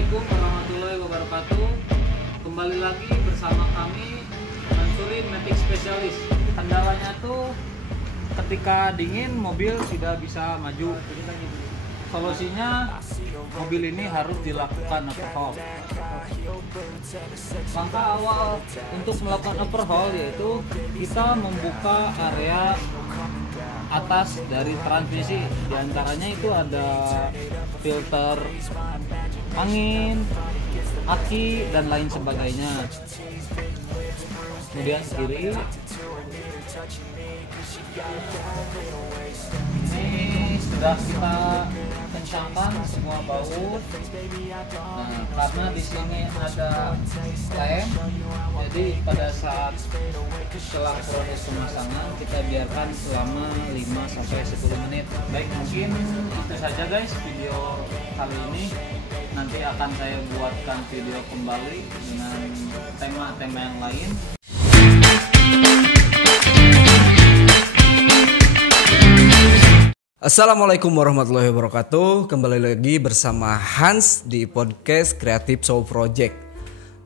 Assalamualaikum warahmatullahi wabarakatuh. Kembali lagi bersama kami Mansuri Matic Specialist. Kendalanya tuh ketika dingin mobil tidak bisa maju. Solusinya mobil ini harus dilakukan overhaul. Langkah awal untuk melakukan overhaul yaitu kita membuka area atas dari transmisi. Di antaranya itu ada filter angin, aki, dan lain sebagainya. Kemudian kiri, ini sudah kita kencangkan semua baut. Nah, karena di sini ada lem, jadi pada saat setelah proses pemasangan kita biarkan selama 5-10 menit. Baik, mungkin itu saja guys video kali ini. Nanti akan saya buatkan video kembali dengan tema-tema yang lain. Assalamualaikum warahmatullahi wabarakatuh. Kembali lagi bersama Hans di podcast Creative Show Project.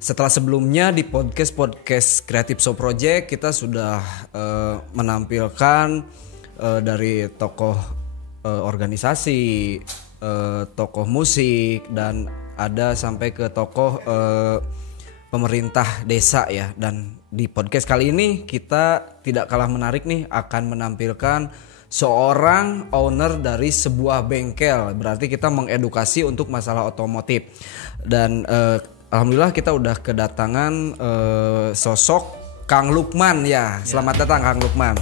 Setelah sebelumnya di podcast Creative Show Project kita sudah menampilkan dari tokoh organisasi, tokoh musik, dan ada sampai ke tokoh pemerintah desa ya. Dan di podcast kali ini kita tidak kalah menarik nih, akan menampilkan seorang owner dari sebuah bengkel. Berarti kita mengedukasi untuk masalah otomotif. Dan alhamdulillah kita udah kedatangan sosok Kang Lukman ya. Selamat datang Kang Lukman.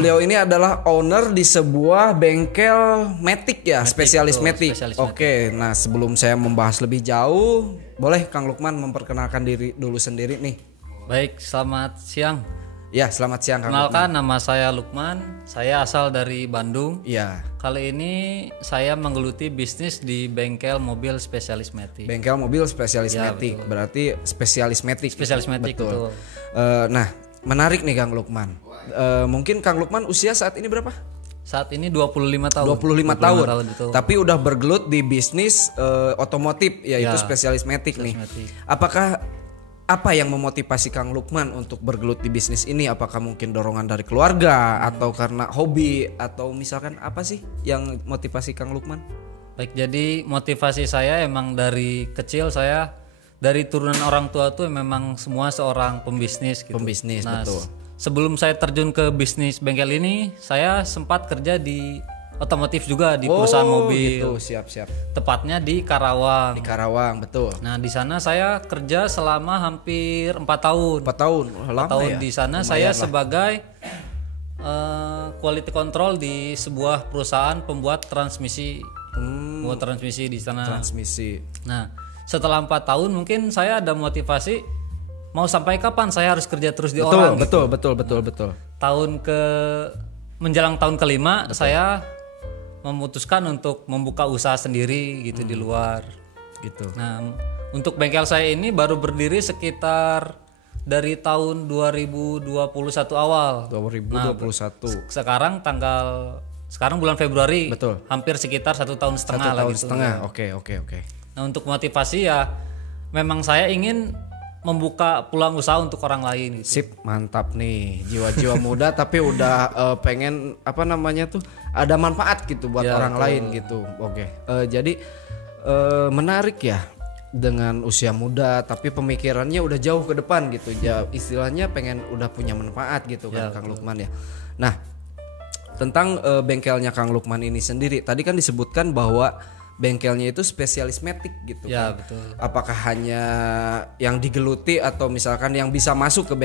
Beliau ini adalah owner di sebuah bengkel Matic ya, spesialis Matic. Oke, nah sebelum saya membahas lebih jauh, boleh Kang Lukman memperkenalkan diri dulu sendiri nih. Baik, selamat siang. Ya, selamat siang Kang Kenalkan, Lukman. nama saya Lukman. Saya asal dari Bandung. Iya. Kali ini saya menggeluti bisnis di bengkel mobil spesialis Matic. Bengkel mobil spesialis Ya, Matic. betul. Berarti spesialis Matic. Spesialis Matic, betul. Nah, menarik nih Kang Lukman. Mungkin Kang Lukman usia saat ini berapa? Saat ini 25 tahun. 25 tahun. Betul. Tapi udah bergelut di bisnis otomotif yaitu Ya, spesialis Matic nih. Matic. Apakah apa yang memotivasi Kang Lukman untuk bergelut di bisnis ini? Apakah mungkin dorongan dari keluarga atau karena hobi, atau misalkan apa sih yang motivasi Kang Lukman? Baik, jadi motivasi saya emang dari kecil, saya dari turunan orang tua tuh memang semua seorang pembisnis gitu. Pembisnis, Nah, betul. Sebelum saya terjun ke bisnis bengkel ini, saya sempat kerja di otomotif juga di perusahaan mobil. Gitu, siap. Tepatnya di Karawang. Di Karawang, betul. Nah, di sana saya kerja selama hampir 4 tahun. 4 tahun, lama 4 tahun ya? di sana. Lumayan Saya lah. sebagai quality control di sebuah perusahaan pembuat transmisi. Pembuat transmisi di sana. Transmisi. Nah, setelah 4 tahun mungkin saya ada motivasi, mau sampai kapan saya harus kerja terus di orang gitu. Betul. Menjelang tahun kelima saya memutuskan untuk membuka usaha sendiri gitu di luar Gitu. Nah, untuk bengkel saya ini baru berdiri sekitar dari tahun 2021 awal. 2021. Sekarang bulan Februari. Betul. Hampir sekitar 1 tahun setengah 1 lah tahun gitu. setengah. Oke. Nah, untuk motivasi ya memang saya ingin membuka peluang usaha untuk orang lain gitu. Sip, mantap nih. Jiwa-jiwa muda tapi udah pengen apa namanya tuh ada manfaat gitu buat Ya, orang betul. lain gitu. Oke. Jadi menarik ya, dengan usia muda tapi pemikirannya udah jauh ke depan gitu. Ya istilahnya pengen udah punya manfaat gitu kan Ya, Kang Lukman ya. Nah, tentang bengkelnya Kang Lukman ini sendiri, tadi kan disebutkan bahwa bengkelnya itu spesialis Matic gitu Ya, kan. betul. Apakah hanya yang digeluti atau misalkan yang bisa masuk ke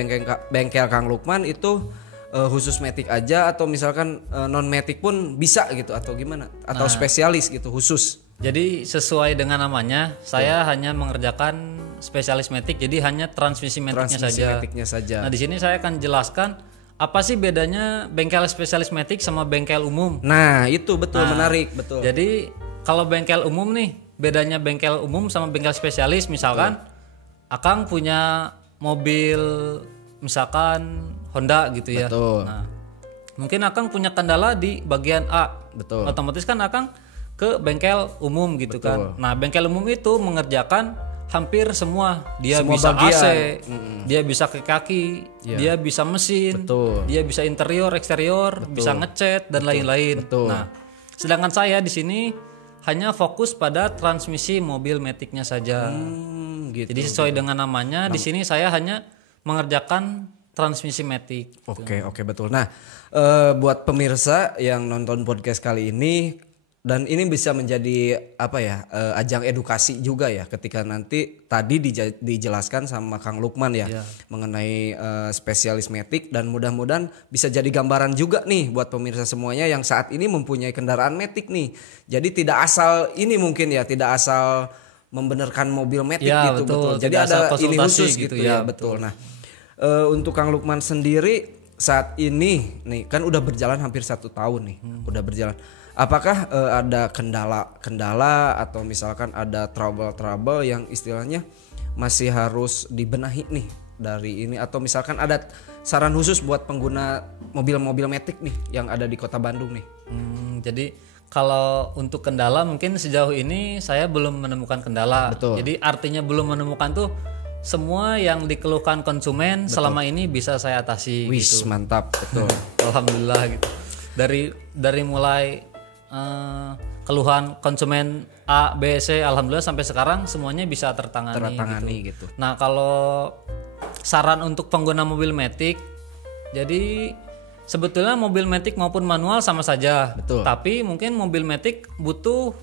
bengkel Kang Lukman itu khusus Matic aja, atau misalkan non Matic pun bisa gitu, atau gimana? Atau spesialis gitu khusus? Jadi sesuai dengan namanya, saya hanya mengerjakan spesialis Matic, jadi hanya transmisi Maticnya saja. Maticnya saja. Nah, di sini saya akan jelaskan apa sih bedanya bengkel spesialis Matic sama bengkel umum. Nah, itu betul, menarik, betul. Jadi kalau bengkel umum nih, bedanya bengkel umum sama bengkel spesialis, misalkan Akang punya mobil misalkan Honda gitu ya. Betul. Nah, mungkin Akang punya kendala di bagian A. Betul. Otomatis kan Akang ke bengkel umum gitu kan. Nah, bengkel umum itu mengerjakan hampir semua. Dia Semua bisa bagian. AC, dia bisa ke kaki, dia bisa mesin, dia bisa interior, eksterior, bisa ngecat dan lain-lain. Nah, sedangkan saya di sini hanya fokus pada transmisi mobil Matic-nya saja. Gitu. Jadi sesuai dengan namanya, di sini saya hanya mengerjakan transmisi Matic. Oke, betul. Nah, buat pemirsa yang nonton podcast kali ini, dan ini bisa menjadi ajang edukasi juga ya, ketika nanti tadi dijelaskan sama Kang Lukman ya mengenai spesialis Matic, dan mudah-mudahan bisa jadi gambaran juga nih buat pemirsa semuanya yang saat ini mempunyai kendaraan Matic nih. Jadi tidak asal ini mungkin ya, tidak asal membenarkan mobil Matic gitu, betul. Jadi ada ini khusus gitu ya, betul. Nah, untuk Kang Lukman sendiri saat ini nih kan udah berjalan hampir 1 tahun nih, udah berjalan. Apakah ada kendala atau misalkan ada trouble yang istilahnya masih harus dibenahi nih dari ini, atau misalkan ada saran khusus buat pengguna mobil-mobil Matic nih yang ada di Kota Bandung nih? Jadi kalau untuk kendala mungkin sejauh ini saya belum menemukan kendala. Betul. Jadi artinya belum menemukan tuh semua yang dikeluhkan konsumen selama ini bisa saya atasi. Wis, gitu. mantap, betul. Alhamdulillah gitu. Dari mulai keluhan konsumen A, B, C, alhamdulillah sampai sekarang semuanya bisa tertangani gitu. Nah, kalau saran untuk pengguna mobil Matic, jadi sebetulnya mobil Matic maupun manual sama saja. Betul. Tapi mungkin mobil Matic butuh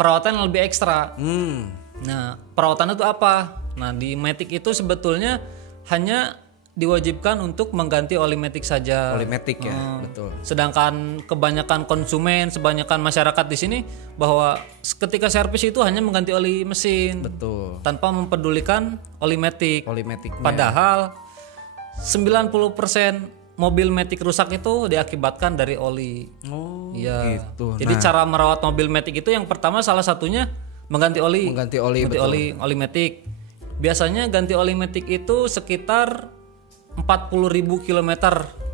perawatan yang lebih ekstra. Nah, perawatan itu apa? Nah, di Matic itu sebetulnya hanya diwajibkan untuk mengganti oli Matic saja. Oli Matic ya, betul. Sedangkan kebanyakan konsumen, kebanyakan masyarakat di sini bahwa ketika servis itu hanya mengganti oli mesin. Betul. Tanpa mempedulikan oli Matic. Oli Matic-nya. Padahal 90% mobil Matic rusak itu diakibatkan dari oli. Oh, iya. gitu. Jadi cara merawat mobil Matic itu yang pertama salah satunya mengganti oli. Mengganti oli, oli Matic. Biasanya ganti oli Matic itu sekitar 40.000 km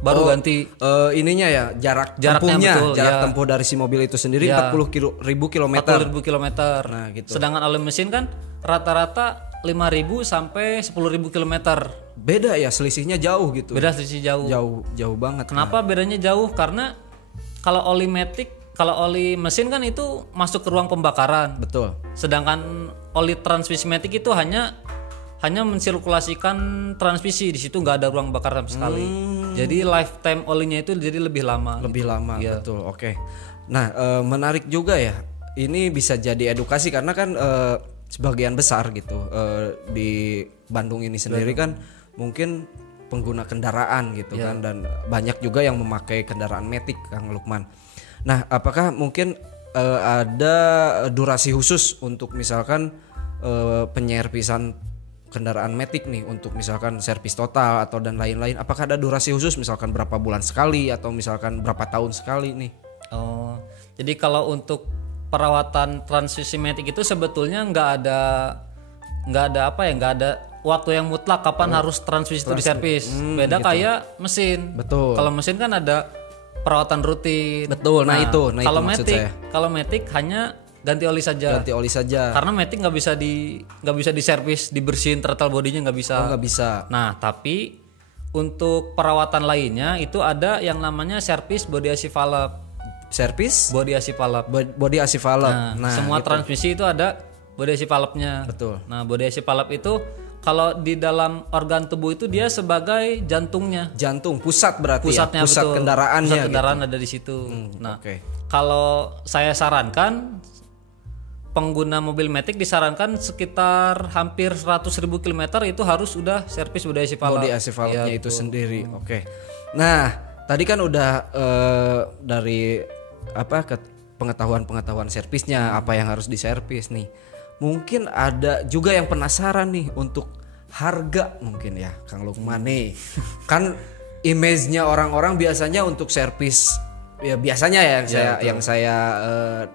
baru ganti. Ininya ya, jarak Jaraknya tempuhnya, betul, jarak tempuh dari si mobil itu sendiri 40.000 km. 40.000 km. Nah, gitu. Sedangkan oli mesin kan rata-rata 5.000 sampai 10.000 km. Beda ya, selisihnya jauh gitu. Beda selisih jauh. Jauh banget. Kenapa bedanya jauh? Karena kalau oli mesin kan itu masuk ke ruang pembakaran. Betul. Sedangkan oli transmisi Matic itu hanya mensirkulasikan transmisi, di situ nggak ada ruang bakar sama sekali. Jadi lifetime olinya itu jadi lebih lama. Lebih lama, betul. Oke. Nah, menarik juga ya. Ini bisa jadi edukasi karena kan sebagian besar gitu di Bandung ini sendiri kan mungkin pengguna kendaraan gitu kan, dan banyak juga yang memakai kendaraan Matic, Kang Lukman. Nah, apakah mungkin ada durasi khusus untuk misalkan penyervisan kendaraan Matic nih, untuk misalkan servis total atau dan lain-lain? Apakah ada durasi khusus, misalkan berapa bulan sekali atau misalkan berapa tahun sekali nih? Oh, jadi kalau untuk perawatan transmisi Matic itu sebetulnya nggak ada waktu yang mutlak kapan harus transmisi itu diservis. Beda gitu. Kayak mesin. Betul. Kalau mesin kan ada perawatan rutin. Betul. Nah itu kalau Matic hanya ganti oli saja. Karena Matic nggak bisa diservis, dibersihin throttle bodinya nggak bisa. Oh, nggak bisa. Nah, tapi untuk perawatan lainnya itu ada yang namanya service body AC valve. Service body AC valve. Body AC valve. Nah, semua gitu. Transmisi itu ada body AC valve-nya. Betul. Nah, body AC valve itu kalau di dalam organ tubuh itu dia sebagai jantungnya. Jantung, pusat berarti. Pusatnya, pusat betul. kendaraannya. Pusat kendaraan gitu. ada di situ. Nah, kalau saya sarankan pengguna mobil Matic disarankan sekitar hampir 100.000 km itu harus udah servis body AC valve. Body AC valve-nya itu sendiri. Oke. Nah, tadi kan udah dari pengetahuan servisnya, apa yang harus diservis nih. Mungkin ada juga yang penasaran nih untuk harga mungkin ya, Kang Lukman nih. Kan image-nya orang-orang biasanya untuk servis ya biasanya ya yang saya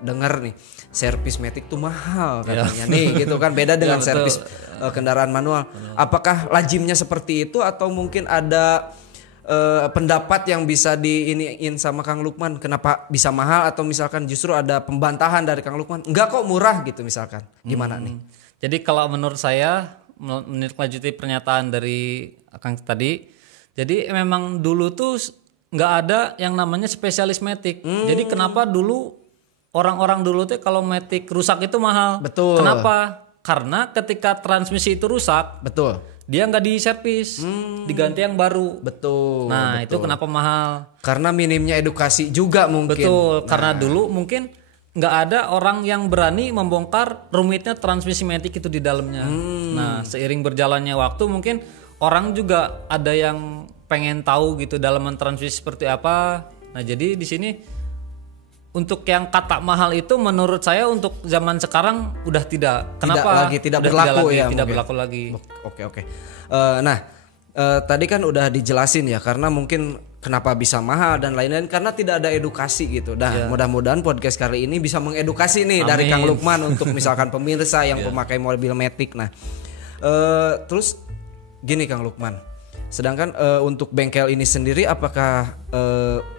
dengar nih, servis Matic tuh mahal katanya nih gitu kan, beda dengan servis kendaraan manual. Apakah lazimnya seperti itu atau mungkin ada pendapat yang bisa diiniin sama Kang Lukman, kenapa bisa mahal, atau misalkan justru ada pembantahan dari Kang Lukman, enggak kok murah gitu misalkan, gimana nih? Jadi kalau menurut saya menindaklanjuti pernyataan dari Kang tadi, jadi memang dulu tuh nggak ada yang namanya spesialis metik. Jadi kenapa dulu orang-orang dulu tuh kalau metik rusak itu mahal? Betul. Kenapa? Karena ketika transmisi itu rusak, Betul. dia nggak diservis, diganti yang baru. Betul. Nah, betul. itu kenapa mahal? Karena minimnya edukasi juga mungkin. Betul, karena dulu mungkin nggak ada orang yang berani membongkar rumitnya transmisi metik itu di dalamnya. Nah, seiring berjalannya waktu mungkin orang juga ada yang pengen tahu gitu dalaman transmisi seperti apa. Nah, jadi di sini untuk yang kata mahal itu menurut saya untuk zaman sekarang udah tidak. Kenapa? Tidak udah berlaku tidak ya. Tidak mungkin. berlaku lagi. Oke. Nah, tadi kan udah dijelasin ya, karena mungkin kenapa bisa mahal dan lain-lain karena tidak ada edukasi gitu. Nah, mudah-mudahan podcast kali ini bisa mengedukasi nih dari Kang Lukman untuk misalkan pemirsa yang pemakai mobil metik. Nah, terus gini Kang Lukman, sedangkan untuk bengkel ini sendiri apakah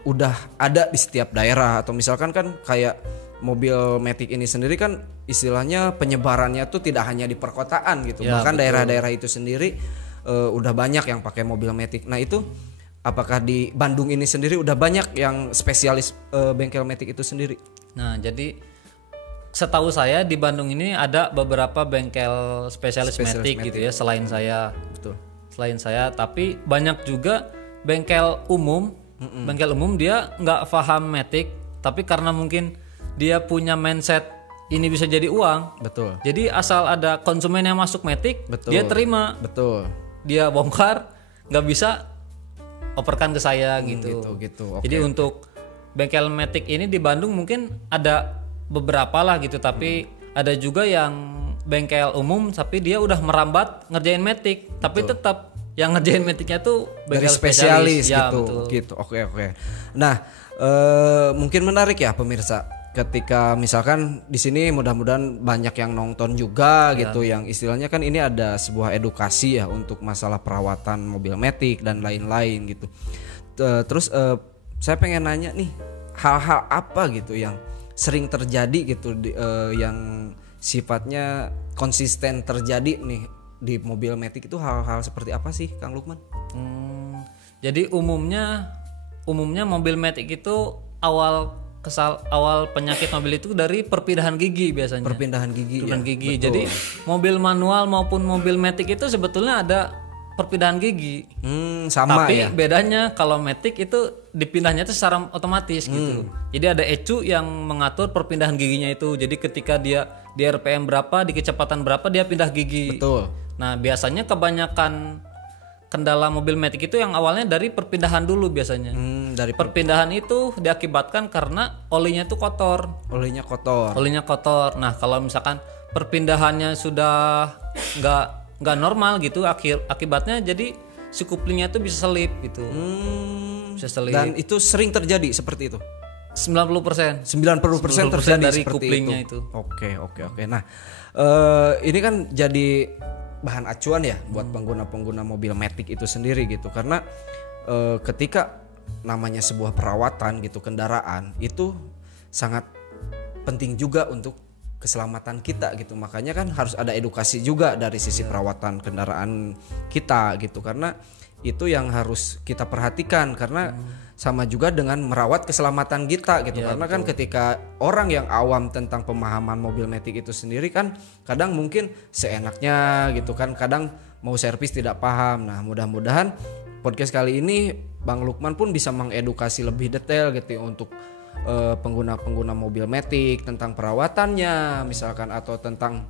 udah ada di setiap daerah, atau misalkan kan kayak mobil metik ini sendiri kan istilahnya penyebarannya tuh tidak hanya di perkotaan gitu, bahkan betul. daerah-daerah itu sendiri udah banyak yang pakai mobil metik. Nah itu apakah di Bandung ini sendiri udah banyak yang spesialis bengkel metik itu sendiri? Nah, jadi setahu saya di Bandung ini ada beberapa bengkel spesialis metik gitu ya selain saya. Betul. Selain saya, tapi banyak juga bengkel umum. Bengkel umum dia nggak paham metik, tapi karena mungkin dia punya mindset ini bisa jadi uang. Betul. Jadi asal ada konsumen yang masuk metik, dia terima. Betul. Dia bongkar, nggak bisa operkan ke saya gitu. Gitu. Jadi untuk bengkel metik ini di Bandung mungkin ada beberapa lah gitu, tapi ada juga yang bengkel umum tapi dia udah merambat ngerjain metik, tapi tetap yang ngerjain metiknya tuh bengkel dari spesialis ya, gitu. betul. Gitu. Oke. Nah, mungkin menarik ya pemirsa, ketika misalkan di sini mudah-mudahan banyak yang nonton juga gitu, yang istilahnya kan ini ada sebuah edukasi ya untuk masalah perawatan mobil metik dan lain-lain gitu. Terus saya pengen nanya nih, hal-hal apa gitu yang sering terjadi gitu yang sifatnya konsisten terjadi nih di mobil metik, itu hal-hal seperti apa sih Kang Lukman? Jadi umumnya mobil metik itu awal penyakit mobil itu dari perpindahan gigi biasanya. Perpindahan gigi. Gigi. Jadi mobil manual maupun mobil metik itu sebetulnya ada perpindahan gigi. Sama. Tapi ya. bedanya kalau metik itu dipindahnya itu secara otomatis gitu. Jadi ada ECU yang mengatur perpindahan giginya itu. Jadi ketika dia di RPM berapa, di kecepatan berapa dia pindah gigi. Betul. Nah, biasanya kebanyakan kendala mobil metik itu yang awalnya dari perpindahan dulu biasanya. Dari Perpindahan itu diakibatkan karena olinya itu kotor. olinya kotor. Nah, kalau misalkan perpindahannya sudah nggak normal gitu, akibatnya jadi si kuplingnya itu bisa selip gitu. Bisa selip. Dan itu sering terjadi seperti itu. 90%. 90% terjadi dari seperti kuplingnya itu. Oke. Nah, ini kan jadi bahan acuan ya buat pengguna-pengguna mobil metik itu sendiri gitu, karena ketika namanya sebuah perawatan gitu kendaraan itu sangat penting juga untuk keselamatan kita gitu. Makanya kan harus ada edukasi juga dari sisi perawatan kendaraan kita gitu, karena itu yang harus kita perhatikan, karena sama juga dengan merawat keselamatan kita gitu. Karena kan ketika orang yang awam tentang pemahaman mobil metik itu sendiri kan kadang mungkin seenaknya gitu kan, kadang mau servis tidak paham. Nah, mudah-mudahan podcast kali ini Bang Lukman pun bisa mengedukasi lebih detail gitu untuk pengguna-pengguna mobil metik tentang perawatannya misalkan, atau tentang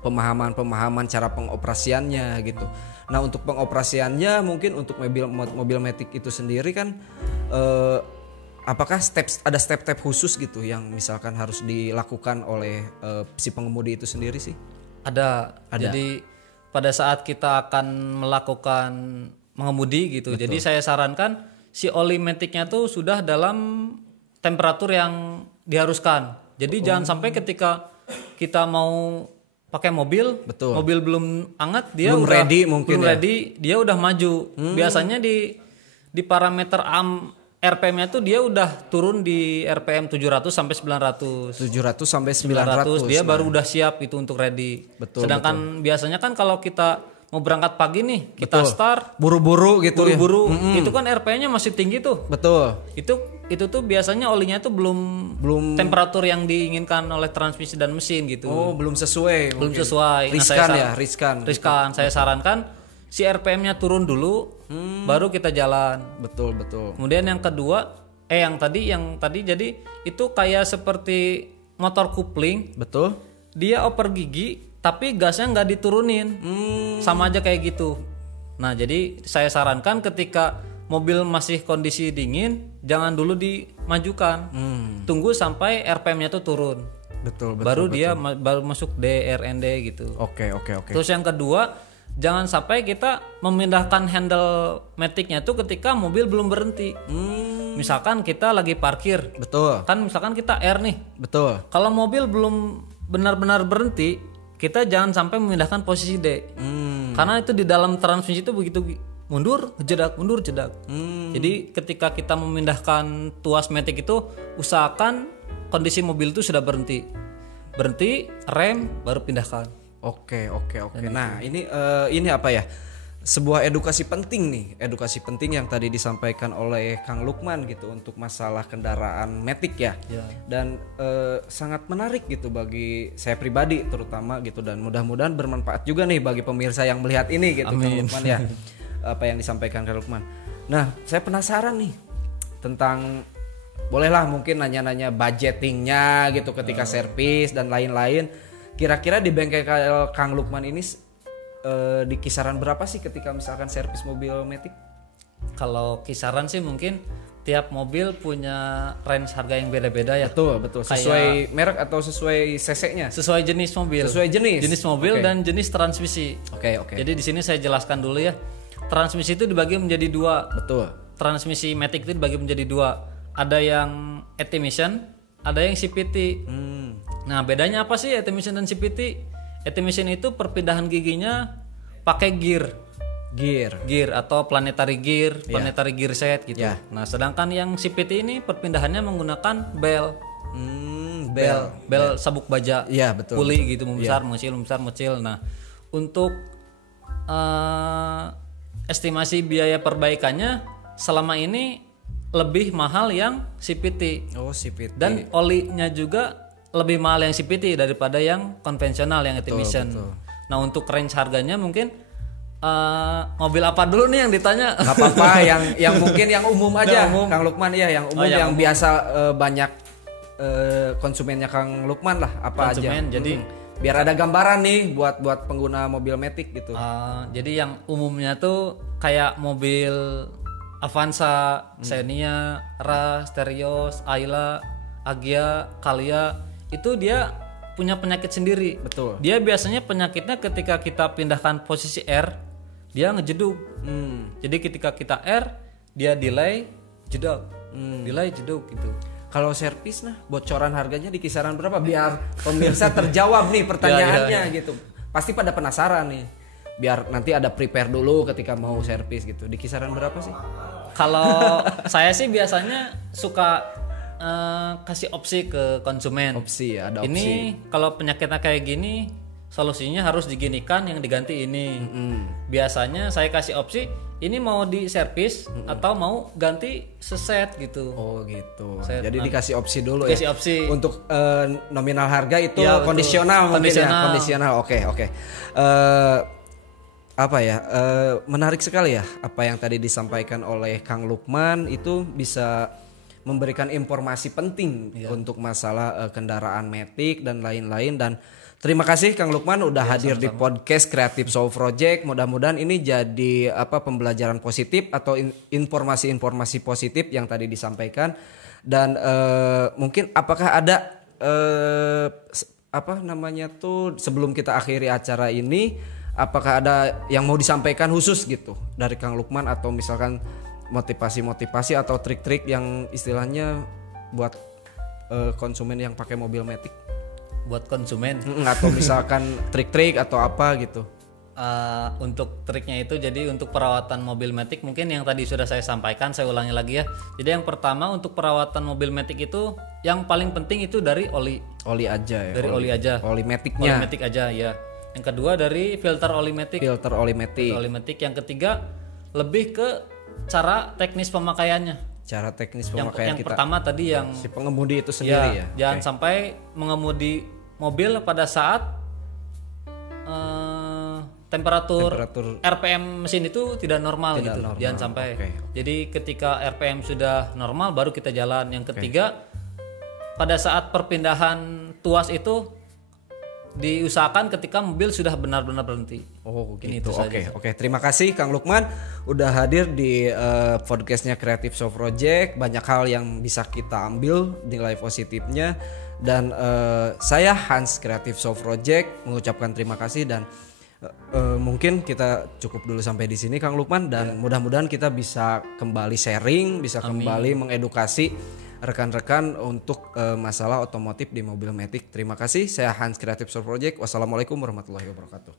pemahaman cara pengoperasiannya gitu. Nah, untuk pengoperasiannya mungkin untuk mobil metik itu sendiri kan apakah ada step-step khusus gitu yang misalkan harus dilakukan oleh si pengemudi itu sendiri sih? Ada. Jadi pada saat kita akan melakukan mengemudi gitu. Betul. Jadi saya sarankan si oli metiknya tuh sudah dalam temperatur yang diharuskan. Jadi jangan sampai ketika kita mau pakai mobil, mobil belum hangat, dia belum udah ready mungkin belum ready, dia udah maju. Biasanya di di parameter RPM-nya tuh dia udah turun di RPM 700 sampai 900. 700 sampai 900. 900 dia baru udah siap itu untuk ready. Betul, Sedangkan biasanya kan kalau kita mau berangkat pagi nih, kita start buru-buru gitu ya. buru-buru, itu kan RPM-nya masih tinggi tuh. Betul. Itu tuh biasanya olinya tuh belum temperatur yang diinginkan oleh transmisi dan mesin gitu. Oh, belum sesuai. Belum sesuai. Riskan. Saya sarankan si RPM-nya turun dulu, baru kita jalan. Betul. Kemudian yang kedua, yang tadi jadi itu kayak seperti motor kupling. Betul. Dia oper gigi, tapi gasnya nggak diturunin. Sama aja kayak gitu. Nah, jadi saya sarankan ketika mobil masih kondisi dingin, jangan dulu dimajukan. Tunggu sampai RPM-nya tuh turun. Betul. Baru dia baru masuk DRND gitu. Oke. Terus yang kedua, jangan sampai kita memindahkan handle matic-nya tuh ketika mobil belum berhenti. Misalkan kita lagi parkir. Betul. Kan misalkan kita R nih. Betul. Kalau mobil belum benar-benar berhenti, kita jangan sampai memindahkan posisi D. Karena itu di dalam transmisi itu begitu mundur jedak. Jadi ketika kita memindahkan tuas matic itu, usahakan kondisi mobil itu sudah berhenti, rem baru pindahkan. Oke. Nah, ini apa ya? Sebuah edukasi penting yang tadi disampaikan oleh Kang Lukman gitu untuk masalah kendaraan matic ya. Dan sangat menarik gitu bagi saya pribadi terutama gitu, dan mudah-mudahan bermanfaat juga nih bagi pemirsa yang melihat ini gitu. Kang Lukman ya. Apa yang disampaikan Kang Lukman. Nah, saya penasaran nih tentang, bolehlah mungkin nanya-nanya budgetingnya gitu ketika servis dan lain-lain. Kira-kira di bengkel Kang Lukman ini di kisaran berapa sih ketika misalkan servis mobil matic? Kalau kisaran sih mungkin tiap mobil punya range harga yang beda-beda ya. Betul. Sesuai merek atau sesuai cc-nya? Sesuai jenis mobil. Jenis mobil dan jenis transmisi. Oke. Jadi di sini saya jelaskan dulu ya. Transmisi itu dibagi menjadi dua. Betul. Transmisi matic itu dibagi menjadi dua. Ada yang emission, ada yang CPT. Nah, bedanya apa sih emission dan CPT? Emission itu perpindahan giginya pakai gear atau planetary gear set gitu. Nah, sedangkan yang CPT ini perpindahannya menggunakan bel sabuk baja. Iya, betul. Puli gitu, membesar, mengecil. Nah, untuk estimasi biaya perbaikannya selama ini lebih mahal yang CPT. Oh, CPT. Dan olinya juga lebih mahal yang CPT daripada yang konvensional yang emission. Betul. Nah, untuk range harganya mungkin mobil apa dulu nih yang ditanya? Gak apa-apa, yang mungkin yang umum aja, Kang Lukman ya, yang umum yang umum. Biasa banyak konsumennya Kang Lukman lah, apa konsumen, aja. Jadi biar ada gambaran nih buat pengguna mobil matic gitu. Jadi yang umumnya tuh kayak mobil Avanza, Xenia, Ras, Terios, Ayla, Agya, Kalia, itu dia punya penyakit sendiri. Betul. Dia biasanya penyakitnya ketika kita pindahkan posisi R, dia ngejeduk. Jadi ketika kita R, dia delay, jeduk. Delay, jeduk gitu. Kalau servis nah, bocoran harganya di kisaran berapa biar pemirsa terjawab nih pertanyaannya gitu. Pasti pada penasaran nih. Biar nanti ada prepare dulu ketika mau servis gitu. Di kisaran berapa sih? Kalau saya sih biasanya suka kasih opsi ke konsumen. Opsi ya, ada opsi. Ini kalau penyakitnya kayak gini, solusinya harus diginikan, yang diganti ini. Biasanya saya kasih opsi, ini mau di servis atau mau ganti seset gitu. Oh gitu. Jadi dikasih opsi dulu ya. Dikasih opsi. Untuk nominal harga itu ya, kondisional mungkin ya. Kondisional. Oke. Apa ya? Menarik sekali ya apa yang tadi disampaikan oleh Kang Lukman, itu bisa memberikan informasi penting untuk masalah kendaraan matic dan lain-lain. Dan terima kasih Kang Lukman udah hadir di podcast Creative Soul Project. Mudah-mudahan ini jadi pembelajaran positif atau informasi-informasi positif yang tadi disampaikan. Dan mungkin apakah ada sebelum kita akhiri acara ini, apakah ada yang mau disampaikan khusus gitu dari Kang Lukman, atau misalkan motivasi atau trik-trik yang istilahnya buat konsumen yang pakai mobil matic? Buat konsumen atau misalkan trik-trik atau apa gitu? untuk triknya itu, jadi untuk perawatan mobil matic mungkin yang tadi sudah saya sampaikan, saya ulangi lagi ya. Jadi yang pertama untuk perawatan mobil matic itu yang paling penting itu dari oli aja ya. Dari oli aja. Oli matic-nya. Oli matic aja ya. Yang kedua dari filter oli matic. Filter oli matic. Oli matic. Yang ketiga lebih ke cara teknis pemakaiannya. Cara teknis pemakaian yang kita. pertama tadi yang Si pengemudi itu sendiri ya. Jangan sampai mengemudi mobil pada saat temperatur RPM mesin itu tidak normal gitu. normal. Jangan sampai. Oke. Jadi ketika RPM sudah normal baru kita jalan. Yang ketiga pada saat perpindahan tuas itu diusahakan ketika mobil sudah benar-benar berhenti. Oh Ini gitu. itu saja. Oke. Terima kasih Kang Lukman udah hadir di podcastnya Creative Show Project. Banyak hal yang bisa kita ambil nilai positifnya. Dan saya Hans Creative Show Project mengucapkan terima kasih dan mungkin kita cukup dulu sampai di sini Kang Lukman, dan mudah-mudahan kita bisa kembali sharing, bisa kembali mengedukasi rekan-rekan untuk masalah otomotif di mobil matic. Terima kasih. Saya Hans Creative Show Project. Wassalamualaikum warahmatullahi wabarakatuh.